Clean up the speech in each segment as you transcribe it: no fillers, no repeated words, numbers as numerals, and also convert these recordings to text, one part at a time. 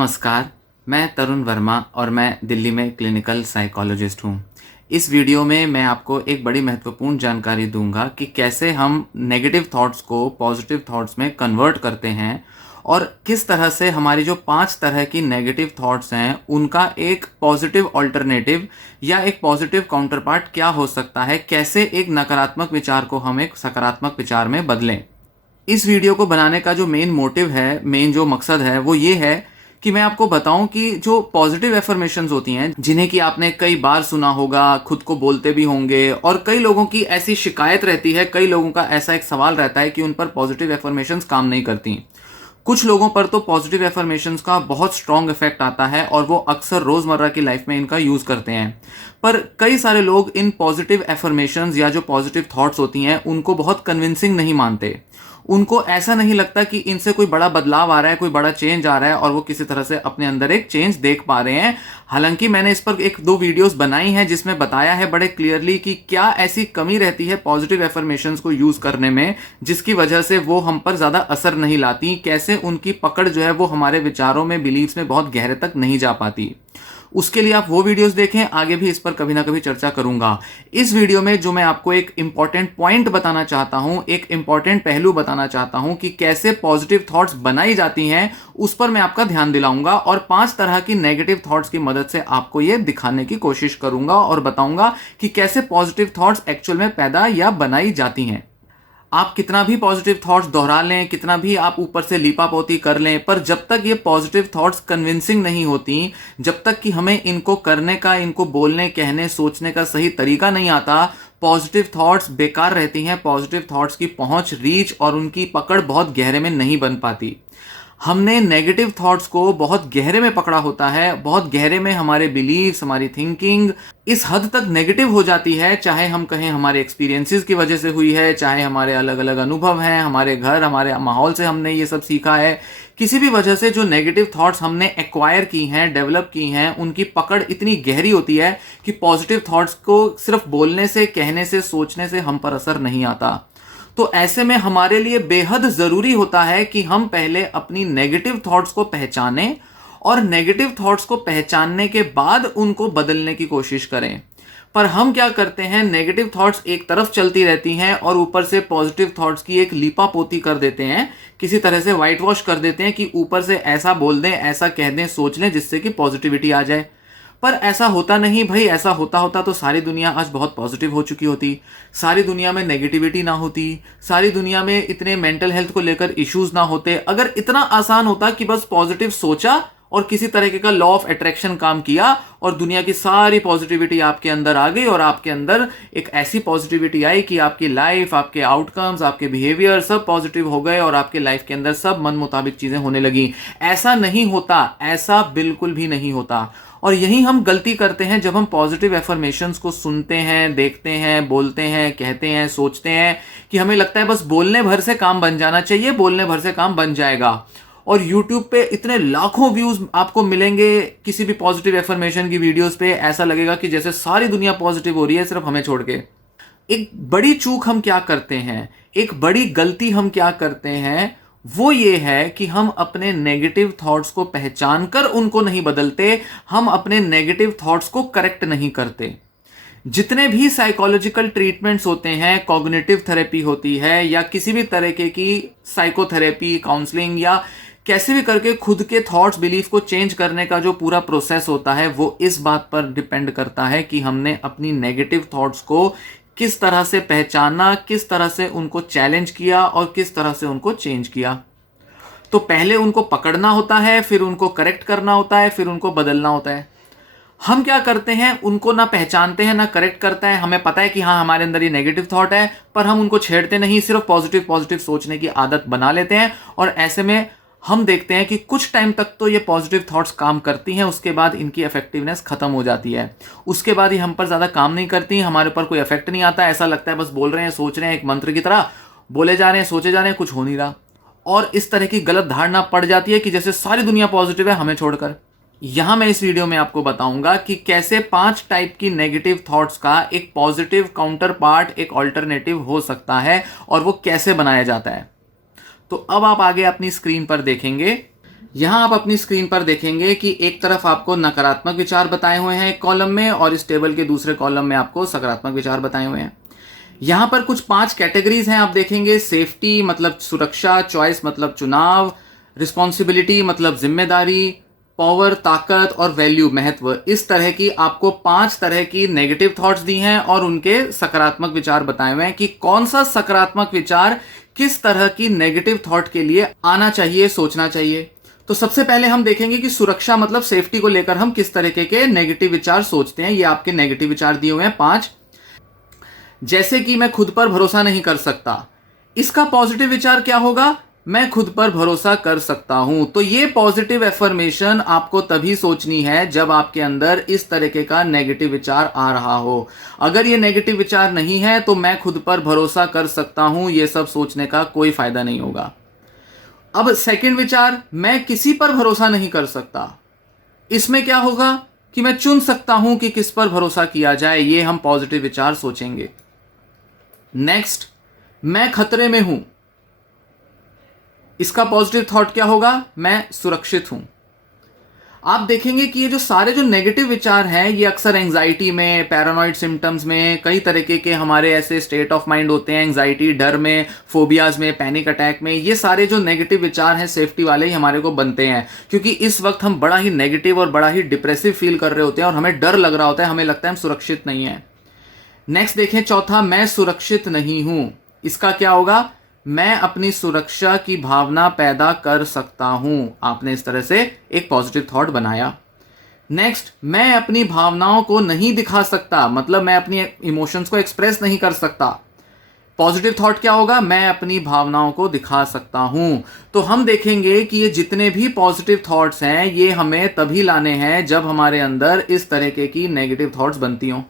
नमस्कार, मैं तरुण वर्मा और मैं दिल्ली में क्लिनिकल साइकोलॉजिस्ट हूँ। इस वीडियो में मैं आपको एक बड़ी महत्वपूर्ण जानकारी दूंगा कि कैसे हम नेगेटिव थॉट्स को पॉजिटिव थॉट्स में कन्वर्ट करते हैं और किस तरह से हमारी जो 5 तरह की नेगेटिव थॉट्स हैं उनका एक पॉजिटिव अल्टरनेटिव या एक पॉजिटिव काउंटर पार्ट क्या हो सकता है, कैसे एक नकारात्मक विचार को हम एक सकारात्मक विचार में बदलें। इस वीडियो को बनाने का जो मेन मोटिव है, मेन जो मकसद है वो ये है कि मैं आपको बताऊं कि जो पॉजिटिव एफर्मेशंस होती हैं जिन्हें कि आपने कई बार सुना होगा, खुद को बोलते भी होंगे और कई लोगों की ऐसी शिकायत रहती है, कई लोगों का ऐसा एक सवाल रहता है कि उन पर पॉजिटिव एफर्मेशंस काम नहीं करती। कुछ लोगों पर तो पॉजिटिव एफर्मेशंस का बहुत स्ट्रॉन्ग इफेक्ट आता है और वो अक्सर रोजमर्रा की लाइफ में इनका यूज करते हैं, पर कई सारे लोग इन पॉजिटिव एफर्मेशंस या जो पॉजिटिव थॉट्स होती हैं उनको बहुत कन्विंसिंग नहीं मानते। उनको ऐसा नहीं लगता कि इनसे कोई बड़ा बदलाव आ रहा है, कोई बड़ा चेंज आ रहा है और वो किसी तरह से अपने अंदर एक चेंज देख पा रहे हैं। हालांकि मैंने इस पर 1-2 वीडियोस बनाई हैं जिसमें बताया है बड़े क्लियरली कि क्या ऐसी कमी रहती है पॉजिटिव एफर्मेशंस को यूज करने में जिसकी वजह से वो हम पर ज्यादा असर नहीं लाती, कैसे उनकी पकड़ जो है वो हमारे विचारों में, बिलीव्स में बहुत गहरे तक नहीं जा पाती। उसके लिए आप वो वीडियोस देखें, आगे भी इस पर कभी ना कभी चर्चा करूंगा। इस वीडियो में जो मैं आपको एक इंपॉर्टेंट पॉइंट बताना चाहता हूं, एक इंपॉर्टेंट पहलू बताना चाहता हूं कि कैसे पॉजिटिव थॉट्स बनाई जाती हैं, उस पर मैं आपका ध्यान दिलाऊंगा और 5 तरह की नेगेटिव थॉट्स की मदद से आपको ये दिखाने की कोशिश करूंगा और बताऊंगा कि कैसे पॉजिटिव थॉट्स एक्चुअल में पैदा या बनाई जाती हैं। आप कितना भी पॉजिटिव थॉट्स दोहरा लें, कितना भी आप ऊपर से लीपापोती कर लें, पर जब तक ये पॉजिटिव थॉट्स कन्विंसिंग नहीं होती, जब तक कि हमें इनको करने का, इनको बोलने, कहने, सोचने का सही तरीका नहीं आता, पॉजिटिव थॉट्स बेकार रहती हैं। पॉजिटिव थॉट्स की पहुंच, रीच और उनकी पकड़ बहुत गहरे में नहीं बन पाती। हमने नेगेटिव थॉट्स को बहुत गहरे में पकड़ा होता है, बहुत गहरे में हमारे बिलीव्स, हमारी थिंकिंग इस हद तक नेगेटिव हो जाती है, चाहे हम कहें हमारे एक्सपीरियंसेस की वजह से हुई है, चाहे हमारे अलग अलग अनुभव हैं, हमारे घर, हमारे माहौल से हमने ये सब सीखा है। किसी भी वजह से जो नेगेटिव थॉट्स हमने एक्वायर की हैं, डेवलप की हैं, उनकी पकड़ इतनी गहरी होती है कि पॉजिटिव थॉट्स को सिर्फ बोलने से, कहने से, सोचने से हम पर असर नहीं आता। तो ऐसे में हमारे लिए बेहद जरूरी होता है कि हम पहले अपनी नेगेटिव थॉट्स को पहचानें और नेगेटिव थॉट्स को पहचानने के बाद उनको बदलने की कोशिश करें। पर हम क्या करते हैं, नेगेटिव थॉट्स एक तरफ चलती रहती हैं और ऊपर से पॉजिटिव थॉट्स की एक लीपापोती कर देते हैं, किसी तरह से व्हाइट वॉश कर देते हैं कि ऊपर से ऐसा बोल दें, ऐसा कह दें, सोच लें जिससे कि पॉजिटिविटी आ जाए। पर ऐसा होता नहीं भाई। ऐसा होता होता तो सारी दुनिया आज बहुत पॉजिटिव हो चुकी होती, सारी दुनिया में नेगेटिविटी ना होती, सारी दुनिया में इतने मेंटल हेल्थ को लेकर इश्यूज ना होते। अगर इतना आसान होता कि बस पॉजिटिव सोचा और किसी तरीके का लॉ ऑफ अट्रैक्शन काम किया और दुनिया की सारी पॉजिटिविटी आपके अंदर आ गई और आपके अंदर एक ऐसी पॉजिटिविटी आई कि आपकी लाइफ, आपके आउटकम्स, आपके बिहेवियर सब पॉजिटिव हो गए और आपके लाइफ के अंदर सब मन मुताबिक चीजें होने लगी। ऐसा नहीं होता, ऐसा बिल्कुल भी नहीं होता। और यही हम गलती करते हैं जब हम पॉजिटिव एफर्मेशंस को सुनते हैं, देखते हैं, बोलते हैं, कहते हैं, सोचते हैं कि हमें लगता है बस बोलने भर से काम बन जाना चाहिए, बोलने भर से काम बन जाएगा। और YouTube पे इतने लाखों व्यूज आपको मिलेंगे किसी भी पॉजिटिव एफर्मेशन की वीडियोस पे, ऐसा लगेगा कि जैसे सारी दुनिया पॉजिटिव हो रही है सिर्फ हमें छोड़ के। एक बड़ी चूक हम क्या करते हैं, एक बड़ी गलती हम क्या करते हैं, वो ये है कि हम अपने नेगेटिव थॉट्स को पहचान कर उनको नहीं बदलते, हम अपने नेगेटिव थॉट्स को करेक्ट नहीं करते। जितने भी साइकोलॉजिकल ट्रीटमेंट्स होते हैं, कॉग्निटिव थेरेपी होती है या किसी भी तरीके की साइकोथेरेपी, काउंसलिंग या कैसे भी करके खुद के थॉट्स, बिलीफ को चेंज करने का जो पूरा प्रोसेस होता है वो इस बात पर डिपेंड करता है कि हमने अपनी नेगेटिव थॉट्स को किस तरह से पहचाना, किस तरह से उनको चैलेंज किया और किस तरह से उनको चेंज किया। तो पहले उनको पकड़ना होता है, फिर उनको करेक्ट करना होता है, फिर उनको बदलना होता है। हम क्या करते हैं, उनको ना पहचानते हैं ना करेक्ट करते हैं। हमें पता है कि हाँ हमारे अंदर ये नेगेटिव थॉट है, पर हम उनको छेड़ते नहीं, सिर्फ पॉजिटिव पॉजिटिव सोचने की आदत बना लेते हैं। और ऐसे में हम देखते हैं कि कुछ टाइम तक तो ये पॉजिटिव थॉट्स काम करती हैं, उसके बाद इनकी इफेक्टिवनेस खत्म हो जाती है। उसके बाद ये हम पर ज्यादा काम नहीं करती, हमारे ऊपर कोई इफेक्ट नहीं आता। ऐसा लगता है बस बोल रहे हैं, सोच रहे हैं, एक मंत्र की तरह बोले जा रहे हैं, सोचे जा रहे हैं, कुछ हो नहीं रहा। और इस तरह की गलत धारणा पड़ जाती है कि जैसे सारी दुनिया पॉजिटिव है हमें छोड़कर। यहां मैं इस वीडियो में आपको बताऊंगा कि कैसे 5 टाइप की नेगेटिव थॉट्स का एक पॉजिटिव काउंटर पार्ट, एक ऑल्टरनेटिव हो सकता है और वो कैसे बनाया जाता है। तो अब आप आगे अपनी स्क्रीन पर देखेंगे यहाँ आप अपनी स्क्रीन पर देखेंगे कि एक तरफ आपको नकारात्मक विचार बताए हुए हैं एक कॉलम में, और इस टेबल के दूसरे कॉलम में आपको सकारात्मक विचार बताए हुए हैं। यहाँ पर कुछ 5 कैटेगरीज हैं, आप देखेंगे। सेफ्टी मतलब सुरक्षा, चॉइस मतलब चुनाव, रिस्पॉन्सिबिलिटी मतलब जिम्मेदारी, पावर ताकत, और वैल्यू महत्व। इस तरह की आपको 5 तरह की नेगेटिव थॉट्स दी हैं और उनके सकारात्मक विचार बताए हुए हैं कि कौन सा सकारात्मक विचार किस तरह की नेगेटिव थॉट के लिए आना चाहिए, सोचना चाहिए। तो सबसे पहले हम देखेंगे कि सुरक्षा मतलब सेफ्टी को लेकर हम किस तरीके के नेगेटिव विचार सोचते हैं। ये आपके नेगेटिव विचार दिए हुए हैं 5। जैसे कि मैं खुद पर भरोसा नहीं कर सकता, इसका पॉजिटिव विचार क्या होगा? मैं खुद पर भरोसा कर सकता हूं। तो ये पॉजिटिव एफर्मेशन आपको तभी सोचनी है जब आपके अंदर इस तरीके का नेगेटिव विचार आ रहा हो। अगर ये नेगेटिव विचार नहीं है तो मैं खुद पर भरोसा कर सकता हूं, ये सब सोचने का कोई फायदा नहीं होगा। अब सेकंड विचार, मैं किसी पर भरोसा नहीं कर सकता, इसमें क्या होगा कि मैं चुन सकता हूं कि किस पर भरोसा किया जाए। ये हम पॉजिटिव विचार सोचेंगे। नेक्स्ट, मैं खतरे में हूं, इसका पॉजिटिव थॉट क्या होगा? मैं सुरक्षित हूं। आप देखेंगे कि ये जो सारे जो नेगेटिव विचार हैं ये अक्सर एंजाइटी में, पैरानॉइड सिम्टम्स में, कई तरीके के हमारे ऐसे स्टेट ऑफ माइंड होते हैं, एंजाइटी, डर में, फोबियाज में, पैनिक अटैक में, ये सारे जो नेगेटिव विचार हैं सेफ्टी वाले ही हमारे को बनते हैं, क्योंकि इस वक्त हम बड़ा ही नेगेटिव और बड़ा ही डिप्रेसिव फील कर रहे होते हैं और हमें डर लग रहा होता है, हमें लगता है हम सुरक्षित नहीं है। नेक्स्ट देखें, चौथा, मैं सुरक्षित नहीं हूं, इसका क्या होगा? मैं अपनी सुरक्षा की भावना पैदा कर सकता हूं। आपने इस तरह से एक पॉजिटिव थॉट बनाया। नेक्स्ट, मैं अपनी भावनाओं को नहीं दिखा सकता, मतलब मैं अपनी इमोशंस को एक्सप्रेस नहीं कर सकता। पॉजिटिव थॉट क्या होगा? मैं अपनी भावनाओं को दिखा सकता हूं। तो हम देखेंगे कि ये जितने भी पॉजिटिव थॉट्स हैं ये हमें तभी लाने हैं जब हमारे अंदर इस तरीके की नेगेटिव थॉट्स बनती हों।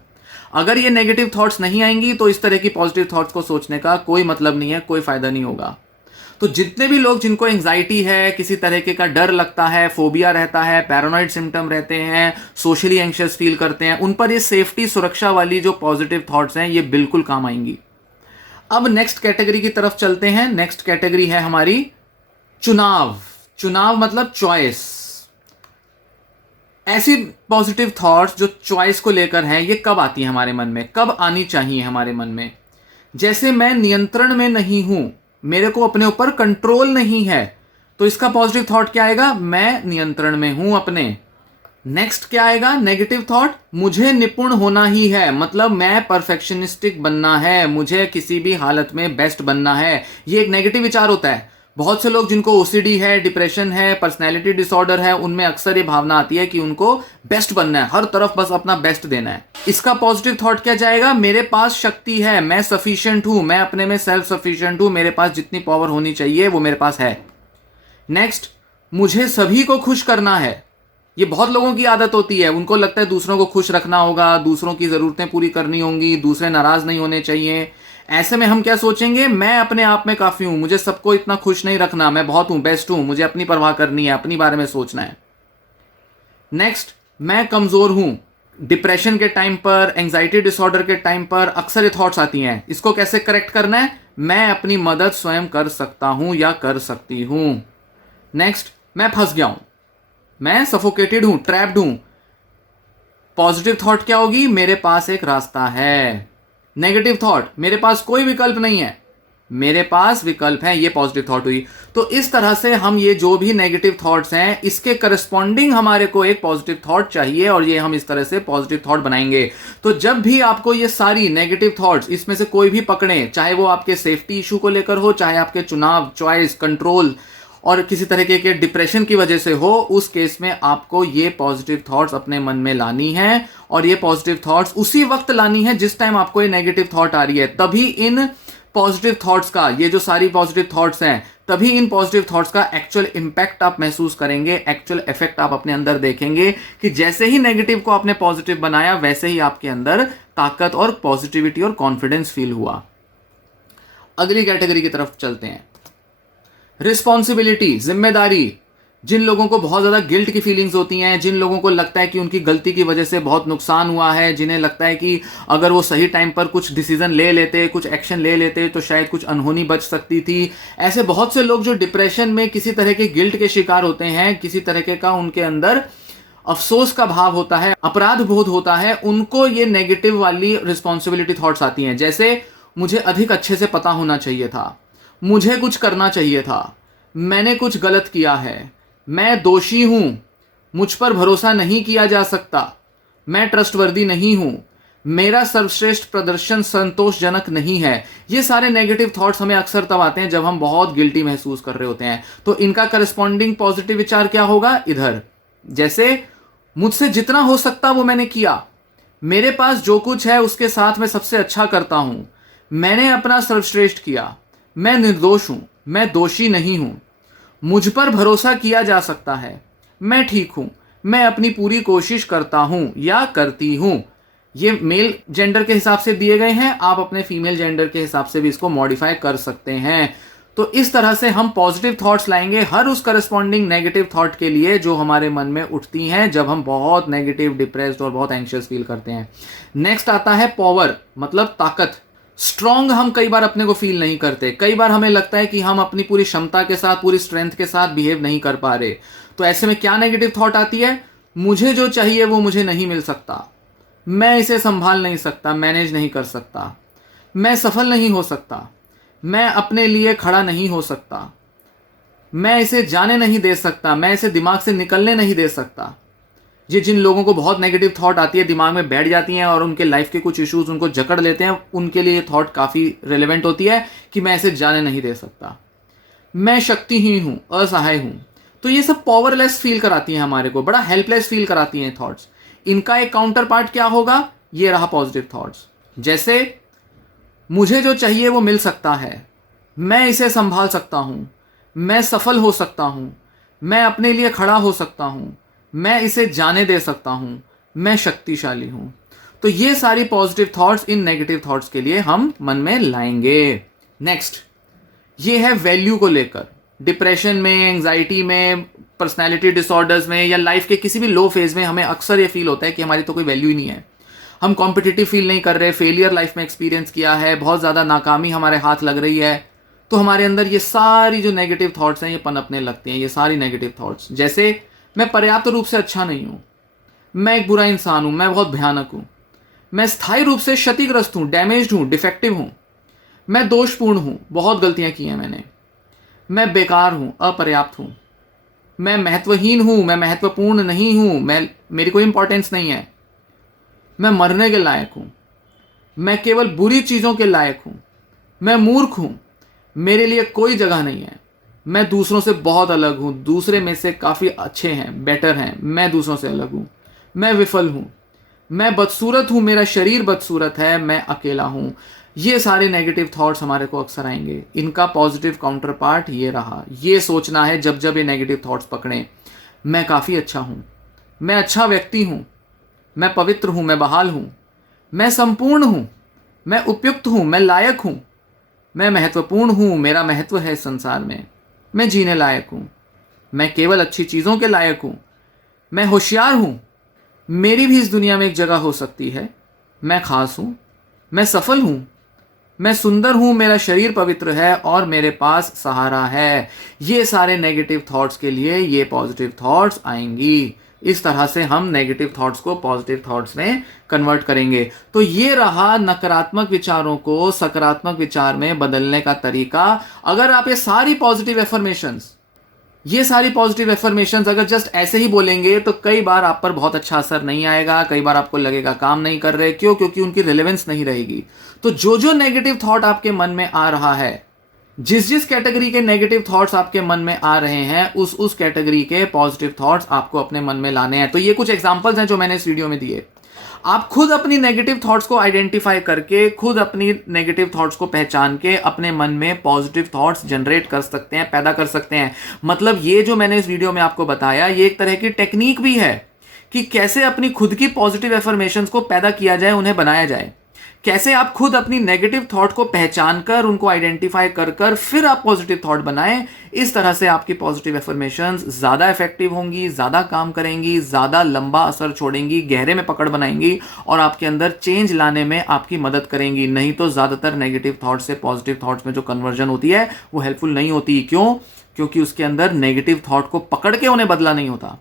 अगर ये नेगेटिव थॉट्स नहीं आएंगी तो इस तरह की पॉजिटिव थॉट्स को सोचने का कोई मतलब नहीं है, कोई फायदा नहीं होगा। तो जितने भी लोग जिनको एंजाइटी है, किसी तरीके का डर लगता है, फोबिया रहता है, पैरानॉइड सिम्टम रहते हैं, सोशली एंशियस फील करते हैं, उन पर ये सेफ्टी, सुरक्षा वाली जो पॉजिटिव थॉट्स हैं ये बिल्कुल काम आएंगी। अब नेक्स्ट कैटेगरी की तरफ चलते हैं। नेक्स्ट कैटेगरी है हमारी चुनाव। चुनाव मतलब चॉइस। ऐसी पॉजिटिव थॉट्स जो चॉइस को लेकर हैं ये कब आती हैं हमारे मन में, कब आनी चाहिए हमारे मन में? जैसे मैं नियंत्रण में नहीं हूं, मेरे को अपने ऊपर कंट्रोल नहीं है, तो इसका पॉजिटिव थॉट क्या आएगा? मैं नियंत्रण में हूं अपने। नेक्स्ट क्या आएगा? नेगेटिव थॉट, मुझे निपुण होना ही है, मतलब मैं परफेक्शनिस्टिक बनना है, मुझे किसी भी हालत में बेस्ट बनना है। ये एक नेगेटिव विचार होता है। बहुत से लोग जिनको ओसीडी है, डिप्रेशन है, पर्सनैलिटी डिसऑर्डर है, उनमें अक्सर ये भावना आती है कि उनको बेस्ट बनना है, हर तरफ बस अपना बेस्ट देना है। इसका पॉजिटिव थॉट क्या जाएगा? मेरे पास शक्ति है, मैं सफिशिएंट हूं, मैं अपने में सेल्फ सफिशिएंट हूं, मेरे पास जितनी पावर होनी चाहिए वो मेरे पास है। नेक्स्ट, मुझे सभी को खुश करना है। ये बहुत लोगों की आदत होती है, उनको लगता है दूसरों को खुश रखना होगा, दूसरों की जरूरतें पूरी करनी होंगी, दूसरे नाराज नहीं होने चाहिए। ऐसे में हम क्या सोचेंगे? मैं अपने आप में काफी हूं, मुझे सबको इतना खुश नहीं रखना, मैं बहुत हूं, बेस्ट हूं, मुझे अपनी परवाह करनी है, अपनी बारे में सोचना है। नेक्स्ट, मैं कमजोर हूं। डिप्रेशन के टाइम पर, एंजाइटी डिसऑर्डर के टाइम पर अक्सर ये थॉट्स आती हैं। इसको कैसे करेक्ट करना है? मैं अपनी मदद स्वयं कर सकता हूं या कर सकती हूं। नेक्स्ट, मैं फंस गया हूं, मैं सफोकेटेड हूं, ट्रैप्ड हूं। पॉजिटिव थॉट क्या होगी? मेरे पास एक रास्ता है। नेगेटिव थॉट, मेरे पास कोई विकल्प नहीं है, मेरे पास विकल्प है। ये पॉजिटिव थॉट हुई। तो इस तरह से हम ये जो भी नेगेटिव थॉट्स हैं इसके करस्पॉन्डिंग हमारे को एक पॉजिटिव थॉट चाहिए और ये हम इस तरह से पॉजिटिव थॉट बनाएंगे। तो जब भी आपको ये सारी नेगेटिव थॉट्स इसमें से कोई भी पकड़े, चाहे वो आपके सेफ्टी इशू को लेकर हो, चाहे आपके चुनाव, चॉइस, कंट्रोल और किसी तरीके के डिप्रेशन की वजह से हो, उस केस में आपको ये पॉजिटिव थॉट्स अपने मन में लानी है। और ये पॉजिटिव थॉट्स उसी वक्त लानी है जिस टाइम आपको ये नेगेटिव थॉट आ रही है। तभी इन पॉजिटिव थॉट्स का, ये जो सारी पॉजिटिव थॉट्स हैं, तभी इन पॉजिटिव थॉट्स का एक्चुअल इंपैक्ट आप महसूस करेंगे, एक्चुअल इफेक्ट आप अपने अंदर देखेंगे कि जैसे ही नेगेटिव को आपने पॉजिटिव बनाया वैसे ही आपके अंदर ताकत और पॉजिटिविटी और कॉन्फिडेंस फील हुआ। अगली कैटेगरी की तरफ चलते हैं। रिस्पॉन्सिबिलिटी, जिम्मेदारी। जिन लोगों को बहुत ज़्यादा गिल्ट की फीलिंग्स होती हैं, जिन लोगों को लगता है कि उनकी गलती की वजह से बहुत नुकसान हुआ है, जिन्हें लगता है कि अगर वो सही टाइम पर कुछ डिसीजन ले लेते, कुछ एक्शन ले लेते तो शायद कुछ अनहोनी बच सकती थी। ऐसे बहुत से लोग जो डिप्रेशन में किसी तरह के गिल्ट के शिकार होते हैं, किसी तरह का उनके अंदर अफसोस का भाव होता है, अपराध बोध होता है, उनको ये नेगेटिव वाली रिस्पॉन्सिबिलिटी थॉट्स आती हैं। जैसे मुझे अधिक अच्छे से पता होना चाहिए था, मुझे कुछ करना चाहिए था, मैंने कुछ गलत किया है, मैं दोषी हूं, मुझ पर भरोसा नहीं किया जा सकता, मैं ट्रस्टवर्दी नहीं हूं, मेरा सर्वश्रेष्ठ प्रदर्शन संतोषजनक नहीं है। ये सारे नेगेटिव थॉट्स हमें अक्सर तब आते हैं जब हम बहुत गिल्टी महसूस कर रहे होते हैं। तो इनका करस्पॉन्डिंग पॉजिटिव विचार क्या होगा इधर, जैसे मुझसे जितना हो सकता वो मैंने किया, मेरे पास जो कुछ है उसके साथ मैं सबसे अच्छा करता हूं, मैंने अपना सर्वश्रेष्ठ किया, मैं निर्दोष हूं, मैं दोषी नहीं हूं, मुझ पर भरोसा किया जा सकता है, मैं ठीक हूं, मैं अपनी पूरी कोशिश करता हूं या करती हूं। ये मेल जेंडर के हिसाब से दिए गए हैं, आप अपने फीमेल जेंडर के हिसाब से भी इसको मॉडिफाई कर सकते हैं। तो इस तरह से हम पॉजिटिव थॉट्स लाएंगे हर उस करस्पॉन्डिंग नेगेटिव थॉट के लिए जो हमारे मन में उठती हैं जब हम बहुत नेगेटिव, डिप्रेस्ड और बहुत एंशियस फील करते हैं। नेक्स्ट आता है पावर, मतलब ताकत। स्ट्रॉन्ग हम कई बार अपने को फील नहीं करते, कई बार हमें लगता है कि हम अपनी पूरी क्षमता के साथ, पूरी स्ट्रेंथ के साथ बिहेव नहीं कर पा रहे। तो ऐसे में क्या नेगेटिव थॉट आती है, मुझे जो चाहिए वो मुझे नहीं मिल सकता, मैं इसे संभाल नहीं सकता, मैनेज नहीं कर सकता, मैं सफल नहीं हो सकता, मैं अपने लिए खड़ा नहीं हो सकता, मैं इसे जाने नहीं दे सकता, मैं इसे दिमाग से निकलने नहीं दे सकता। ये जिन लोगों को बहुत नेगेटिव थॉट आती है, दिमाग में बैठ जाती हैं और उनके लाइफ के कुछ इश्यूज उनको जकड़ लेते हैं, उनके लिए ये थॉट काफ़ी रिलेवेंट होती है कि मैं इसे जाने नहीं दे सकता, मैं शक्तिहीन हूँ, असहाय हूँ। तो ये सब पावरलेस फील कराती हैं हमारे को, बड़ा हेल्पलेस फील कराती हैं थॉट्स। इनका एक काउंटर पार्ट क्या होगा, ये रहा पॉजिटिव थॉट्स। जैसे मुझे जो चाहिए वो मिल सकता है, मैं इसे संभाल सकता हूँ, मैं सफल हो सकता हूँ, मैं अपने लिए खड़ा हो सकता हूँ, मैं इसे जाने दे सकता हूँ, मैं शक्तिशाली हूँ। तो ये सारी positive thoughts in negative thoughts के लिए हम मन में लाएंगे। नेक्स्ट, ये है वैल्यू को लेकर। डिप्रेशन में, एंजाइटी में, पर्सनैलिटी डिसऑर्डर्स में या लाइफ के किसी भी लो फेज में हमें अक्सर ये फील होता है कि हमारी तो कोई वैल्यू ही नहीं है, हम कॉम्पिटिटिव फील नहीं कर रहे, फेलियर लाइफ में एक्सपीरियंस किया है, बहुत ज़्यादा नाकामी हमारे हाथ लग रही है। तो हमारे अंदर ये सारी जो नेगेटिव थॉट्स हैं ये पनपने लगती हैं, ये सारी नेगेटिव थॉट्स। जैसे मैं पर्याप्त रूप से अच्छा नहीं हूँ, मैं एक बुरा इंसान हूँ, मैं बहुत भयानक हूँ, मैं स्थायी रूप से क्षतिग्रस्त हूँ, डैमेज्ड हूँ, डिफेक्टिव हूँ, मैं दोषपूर्ण हूँ, बहुत गलतियाँ की हैं मैंने, मैं बेकार हूँ, अपर्याप्त हूँ, मैं महत्वहीन हूँ, मैं महत्वपूर्ण नहीं हूँ, मेरी कोई इंपॉर्टेंस नहीं है, मैं मरने के लायक हूँ, मैं केवल बुरी चीज़ों के लायक हूँ, मैं मूर्ख हूँ, मेरे लिए कोई जगह नहीं है, मैं दूसरों से बहुत अलग हूँ, दूसरे में से काफ़ी अच्छे हैं, बेटर हैं, मैं दूसरों से अलग हूँ, मैं विफल हूँ, मैं बदसूरत हूँ, मेरा शरीर बदसूरत है, मैं अकेला हूँ। ये सारे नेगेटिव थॉट्स हमारे को अक्सर आएंगे। इनका पॉजिटिव काउंटर पार्ट ये रहा, ये सोचना है जब जब ये नेगेटिव थॉट्स पकड़ें, मैं काफ़ी अच्छा हूँ, मैं अच्छा व्यक्ति हूँ, मैं पवित्र हूँ, मैं बहाल हूँ, मैं संपूर्ण हूँ, मैं उपयुक्त हूँ, मैं लायक हूँ, मैं महत्वपूर्ण हूँ, मेरा महत्व है इस संसार में, मैं जीने लायक हूँ, मैं केवल अच्छी चीज़ों के लायक हूँ, मैं होशियार हूँ, मेरी भी इस दुनिया में एक जगह हो सकती है, मैं खास हूँ, मैं सफल हूँ, मैं सुंदर हूँ, मेरा शरीर पवित्र है और मेरे पास सहारा है। ये सारे नेगेटिव थॉट्स के लिए ये पॉजिटिव थॉट्स आएंगी। इस तरह से हम नेगेटिव थॉट्स को पॉजिटिव थॉट्स में कन्वर्ट करेंगे। तो ये रहा नकारात्मक विचारों को सकारात्मक विचार में बदलने का तरीका। अगर आप ये सारी पॉजिटिव एफर्मेशंस अगर जस्ट ऐसे ही बोलेंगे तो कई बार आप पर बहुत अच्छा असर नहीं आएगा, कई बार आपको लगेगा काम नहीं कर रहे। क्यों? क्योंकि उनकी रिलेवेंस नहीं रहेगी। तो जो जो नेगेटिव थॉट आपके मन में आ रहा है, जिस कैटेगरी के नेगेटिव थॉट्स आपके मन में आ रहे हैं, उस कैटेगरी के पॉजिटिव थॉट्स आपको अपने मन में लाने हैं। तो ये कुछ एग्जांपल्स हैं जो मैंने इस वीडियो में दिए। आप खुद अपनी नेगेटिव थॉट्स को आइडेंटिफाई करके, खुद अपनी नेगेटिव थॉट्स को पहचान के अपने मन में पॉजिटिव थॉट्स जनरेट कर सकते हैं, पैदा कर सकते हैं। मतलब ये जो मैंने इस वीडियो में आपको बताया, ये एक तरह की टेक्निक भी है कि कैसे अपनी खुद की पॉजिटिव एफर्मेशंस को पैदा किया जाए, उन्हें बनाया जाए। कैसे आप खुद अपनी नेगेटिव थॉट को पहचान कर उनको आइडेंटिफाई कर कर फिर आप पॉजिटिव थॉट बनाएं। इस तरह से आपकी पॉजिटिव एफर्मेशंस ज़्यादा इफेक्टिव होंगी, ज़्यादा काम करेंगी, ज़्यादा लंबा असर छोड़ेंगी, गहरे में पकड़ बनाएंगी और आपके अंदर चेंज लाने में आपकी मदद करेंगी। नहीं तो ज़्यादातर नेगेटिव थॉट से पॉजिटिव थॉट्स में जो कन्वर्जन होती है वो हेल्पफुल नहीं होती। क्यों? क्योंकि उसके अंदर नेगेटिव थॉट को पकड़ के उन्हें बदला नहीं होता।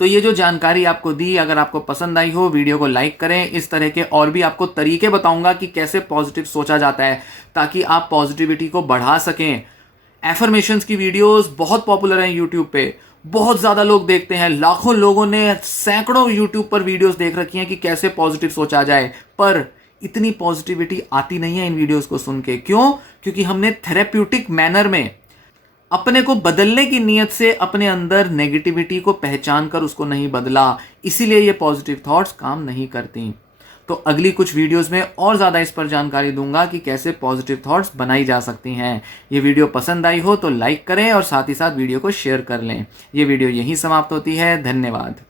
तो ये जो जानकारी आपको दी, अगर आपको पसंद आई हो वीडियो को लाइक करें। इस तरह के और भी आपको तरीके बताऊंगा कि कैसे पॉजिटिव सोचा जाता है ताकि आप पॉजिटिविटी को बढ़ा सकें। एफर्मेशंस की वीडियोस बहुत पॉपुलर हैं यूट्यूब पे, बहुत ज़्यादा लोग देखते हैं। लाखों लोगों ने सैकड़ों यूट्यूब पर वीडियोस देख रखी हैं कि कैसे पॉजिटिव सोचा जाए, पर इतनी पॉजिटिविटी आती नहीं है इन वीडियोस को सुन के। क्यों? क्योंकि हमने थेरेप्यूटिक मैनर में अपने को बदलने की नीयत से अपने अंदर नेगेटिविटी को पहचान कर उसको नहीं बदला, इसीलिए ये पॉजिटिव थॉट्स काम नहीं करती। तो अगली कुछ वीडियोस में और ज़्यादा इस पर जानकारी दूंगा कि कैसे पॉजिटिव थॉट्स बनाई जा सकती हैं। ये वीडियो पसंद आई हो तो लाइक करें और साथ ही साथ वीडियो को शेयर कर लें। ये वीडियो यहीं समाप्त होती है। धन्यवाद।